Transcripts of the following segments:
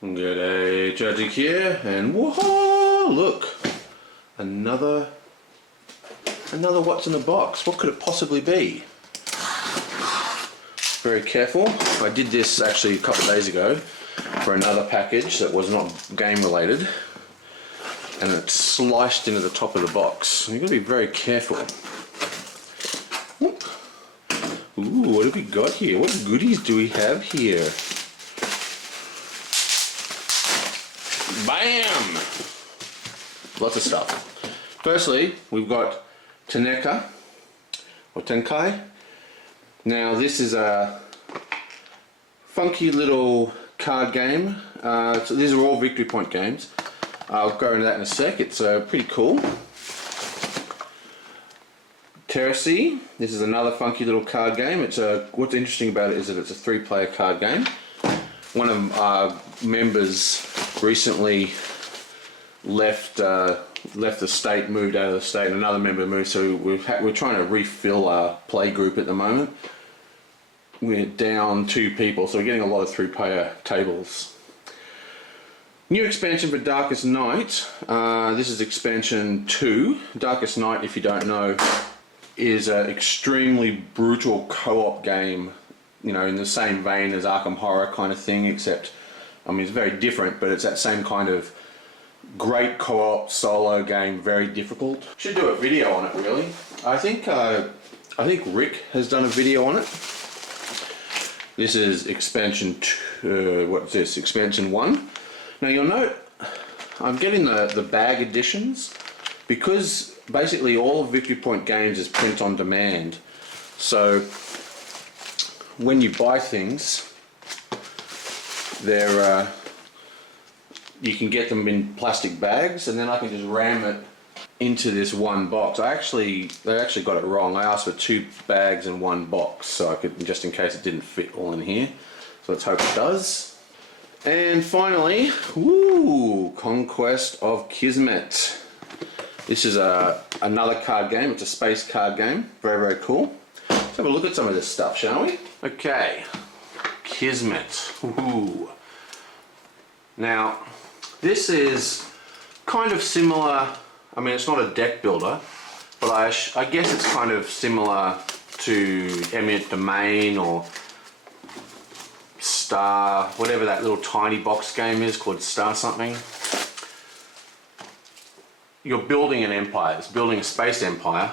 G'day, Judgy here, and whoa, look, another what's in the box. What could it possibly be? Very careful. I did this actually a couple of days ago for another package that was not game related, and it sliced into the top of the box. You've got to be very careful. Ooh, what have we got here? What goodies do we have here? Bam! Lots of stuff. Firstly, we've got Teneka, or Tenkai. Now this is a funky little card game. So these are all victory point games. I'll go into that in a sec. It's pretty cool. Tricity. This is another funky little card game. What's interesting about it is that it's a 3-player card game. One of our members recently left the state, moved out of the state, and another member moved, so we're trying to refill our play group at the moment. We're down 2 people, so we're getting a lot of 3-player tables. New expansion for Darkest Night. This is expansion 2. Darkest Night, if you don't know, is an extremely brutal co-op game, you know, in the same vein as Arkham Horror kind of thing, except, I mean, it's very different, but it's that same kind of great co-op solo game, very difficult. Should do a video on it, really. I think Rick has done a video on it. This is expansion 2, what's this? Expansion 1. Now you'll note I'm getting the bag editions because basically all of Victory Point games is print on demand. So when you buy things, you can get them in plastic bags, and then I can just ram it into this one box. They actually got it wrong. I asked for 2 bags and 1 box, so I could, just in case it didn't fit all in here. So let's hope it does. And finally, woo, Conquest of Kismet. This is another card game. It's a space card game. Very, very cool. Let's have a look at some of this stuff, shall we? Okay, Kismet. Ooh. Now, this is kind of similar. I mean, it's not a deck builder, but I guess it's kind of similar to Eminent Domain or Star, whatever that little tiny box game is called Star something. You're building an empire. It's building a space empire.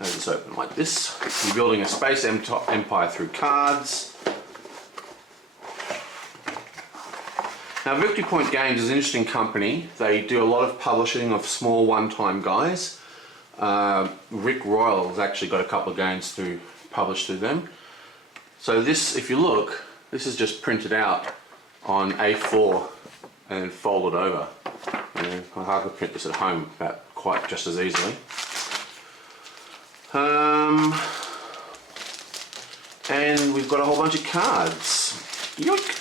As it's open like this. You're building a space empire through cards. Now, Victory Point Games is an interesting company. They do a lot of publishing of small one-time guys. Rick Royal has actually got a couple of games published through them. So this, if you look, this is just printed out on A4 and folded over. I could print this at home about quite just as easily. And we've got a whole bunch of cards. Yoink!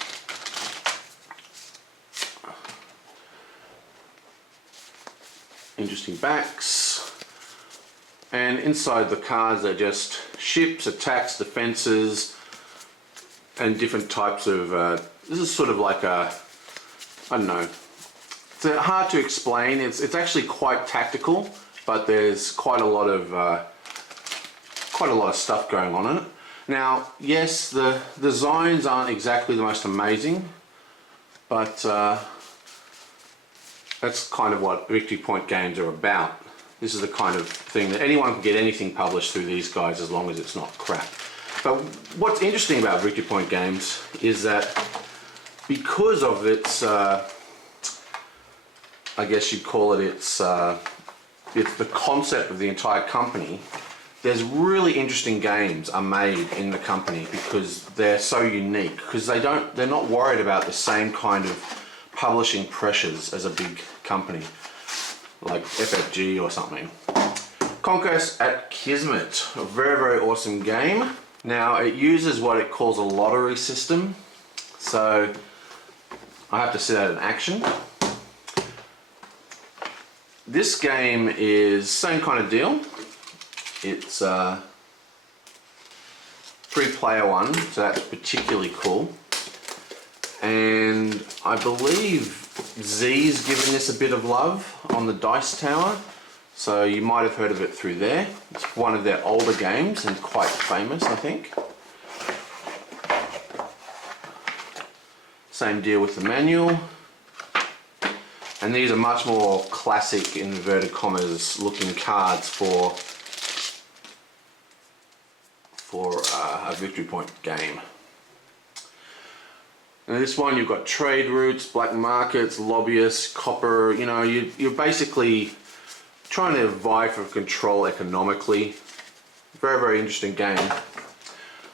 Interesting backs, and inside the cards are just ships, attacks, defenses, and different types of this is sort of like a, I don't know, it's hard to explain. It's actually quite tactical, but there's quite a lot of stuff going on in it. Now, yes, the designs aren't exactly the most amazing, but that's kind of what Victory Point games are about. This is the kind of thing that anyone can get anything published through these guys as long as it's not crap. But what's interesting about Victory Point games is that because of its, I guess you'd call it it's the concept of the entire company, there's really interesting games are made in the company because they're so unique, because they're not worried about the same kind of publishing pressures as a big company like FFG or something. Conquest at Kismet, a very, very awesome game. Now it uses what it calls a lottery system, so I have to see that in action. This game is same kind of deal. It's 3 3-player one, so that's particularly cool. And I believe Z's given this a bit of love on the Dice Tower, so you might have heard of it through there. It's one of their older games and quite famous, I think. Same deal with the manual. And these are much more classic, in inverted commas, looking cards for a victory point game. And this one, you've got trade routes, black markets, lobbyists, copper. You know, you're basically trying to vie for control economically. Very, very interesting game.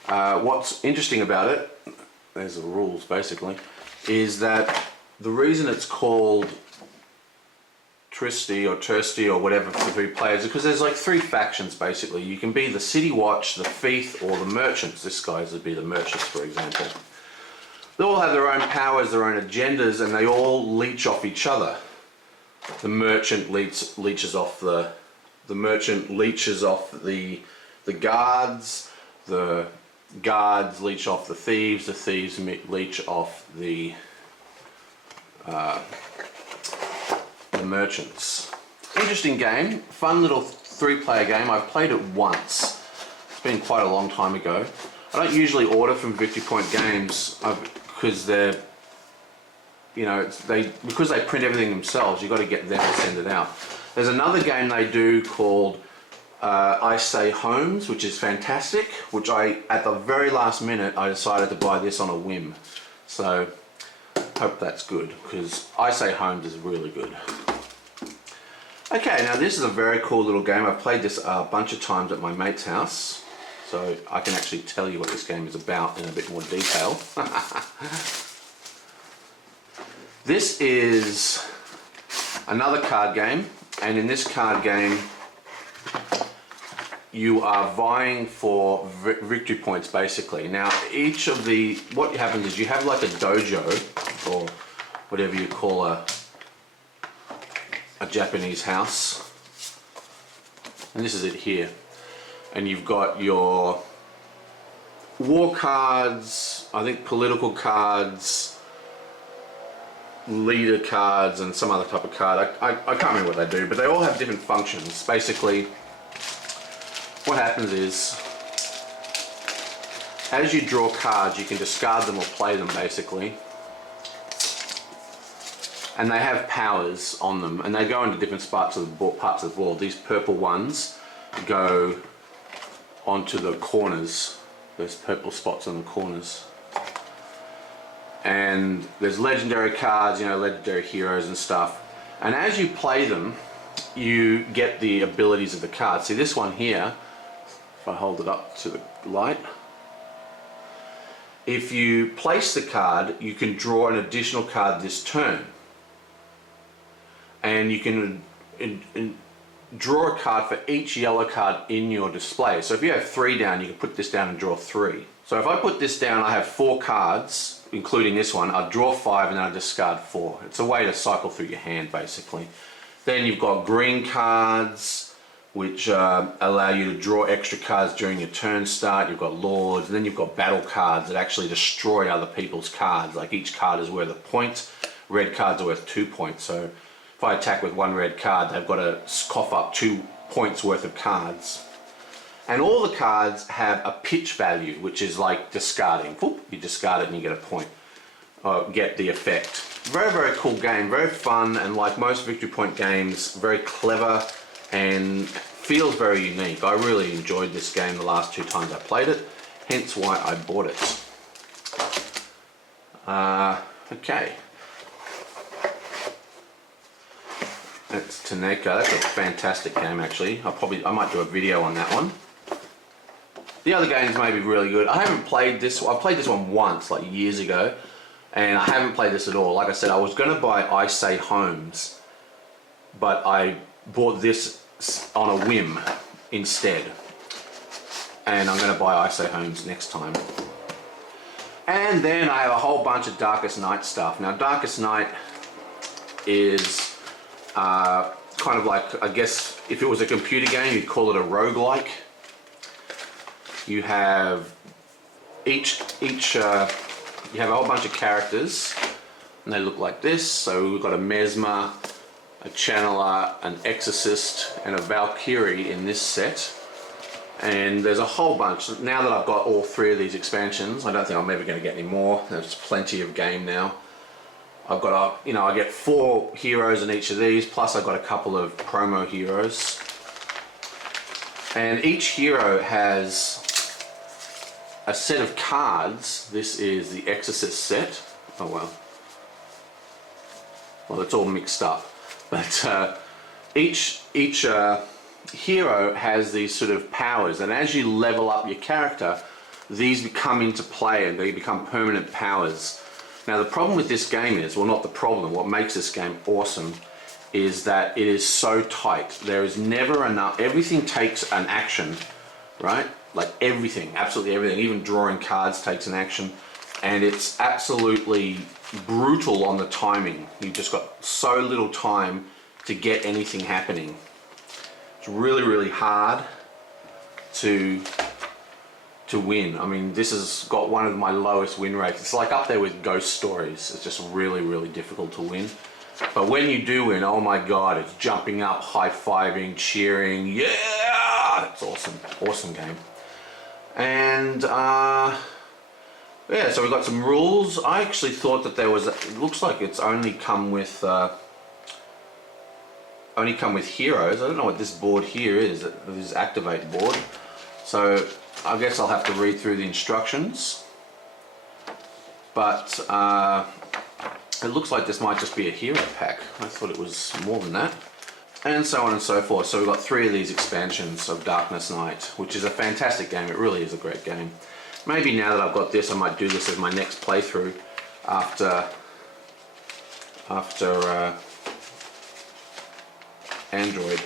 What's interesting about it, there's the rules basically, is that the reason it's called Tricity or whatever for 3 players is because there's like 3 factions basically. You can be the City Watch, the Thief, or the Merchants. This guy's would be the Merchants, for example. They all have their own powers, their own agendas, and they all leech off each other. The Merchant leeches off the Merchant leeches off the guards. The guards leech off the thieves leech off the merchants. Interesting game, fun little 3-player game. I've played it once. It's been quite a long time ago. I don't usually order from Victory Point Games because they're, you know, because they print everything themselves. You've got to get them to send it out. There's another game they do called I Say Homes, which is fantastic. Which at the very last minute, I decided to buy this on a whim. So hope that's good, because I Say Homes is really good. Okay, now this is a very cool little game. I've played this a bunch of times at my mate's house, so I can actually tell you what this game is about in a bit more detail. This is another card game, and in this card game you are vying for victory points basically. Now what happens is you have like a dojo, or whatever you call a Japanese house, and this is it here, and you've got your war cards, I think political cards, leader cards, and some other type of card. I can't remember what they do, but they all have different functions. Basically what happens is, as you draw cards, you can discard them or play them basically. And they have powers on them, and they go into different parts of the board. These purple ones go onto the corners. There's purple spots on the corners. And there's legendary cards, you know, legendary heroes and stuff. And as you play them, you get the abilities of the cards. See this one here, if I hold it up to the light, if you place the card, you can draw an additional card this turn. And you can draw a card for each yellow card in your display. So if you have 3 down, you can put this down and draw 3. So if I put this down, I have 4 cards, including this one. I'll draw 5 and then I'll discard 4. It's a way to cycle through your hand basically. Then you've got green cards, which allow you to draw extra cards during your turn start. You've got lords, and then you've got battle cards that actually destroy other people's cards. Like each card is worth a point. Red cards are worth 2 points. So if I attack with 1 red card, they've got to cough up 2 points worth of cards. And all the cards have a pitch value, which is like discarding. Whoop, you discard it and you get a point. Get the effect. Very, very cool game. Very fun, and like most Victory Point games, very clever and feels very unique. I really enjoyed this game the last 2 times I played it, hence why I bought it. Okay. That's Taneka. That's a fantastic game actually. I might do a video on that one. The other games may be really good. I haven't played this. I played this one once, like years ago, and I haven't played this at all. Like I said, I was going to buy I Say Homes, but I bought this on a whim instead. And I'm going to buy I Say Homes next time. And then I have a whole bunch of Darkest Night stuff. Now, Darkest Night is kind of like, I guess, if it was a computer game, you'd call it a roguelike. You have each you have a whole bunch of characters, and they look like this. So we've got a Mesmer, a Channeler, an Exorcist, and a Valkyrie in this set. And there's a whole bunch. Now that I've got all 3 of these expansions, I don't think I'm ever going to get any more. There's plenty of game now. I've got I get 4 heroes in each of these, plus I've got a couple of promo heroes. And each hero has a set of cards. This is the Exorcist set. Oh well. Well, it's all mixed up. But each hero has these sort of powers, and as you level up your character, these come into play and they become permanent powers. Now the problem with this game is, well, not the problem, what makes this game awesome is that it is so tight. There is never enough. Everything takes an action, right? Like everything, absolutely everything, even drawing cards takes an action, and it's absolutely brutal on the timing. You've just got so little time to get anything happening. It's really, really hard to win. I mean, this has got one of my lowest win rates. It's like up there with Ghost Stories. It's just really, really difficult to win. But when you do win, oh my God, it's jumping up, high-fiving, cheering, yeah! It's awesome, awesome game. And yeah, so we've got some rules. I actually thought that there was, it looks like it's only come with heroes. I don't know what this board here is. This is activate board. So I guess I'll have to read through the instructions. But it looks like this might just be a hero pack. I thought it was more than that. And so on and so forth. So we've got 3 of these expansions of Darkness Night, which is a fantastic game. It really is a great game. Maybe now that I've got this, I might do this as my next playthrough after Android.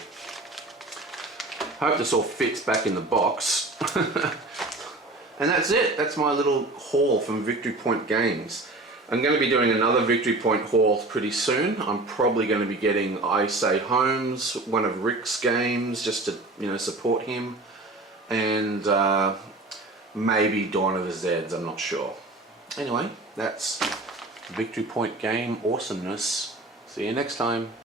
Hope this all fits back in the box. And that's it. That's my little haul from Victory Point Games. I'm going to be doing another Victory Point haul pretty soon. I'm probably going to be getting I Say Homes, one of Rick's games, just to support him, and maybe Dawn of the Zeds. I'm not sure. Anyway, that's Victory Point game awesomeness. See you next time.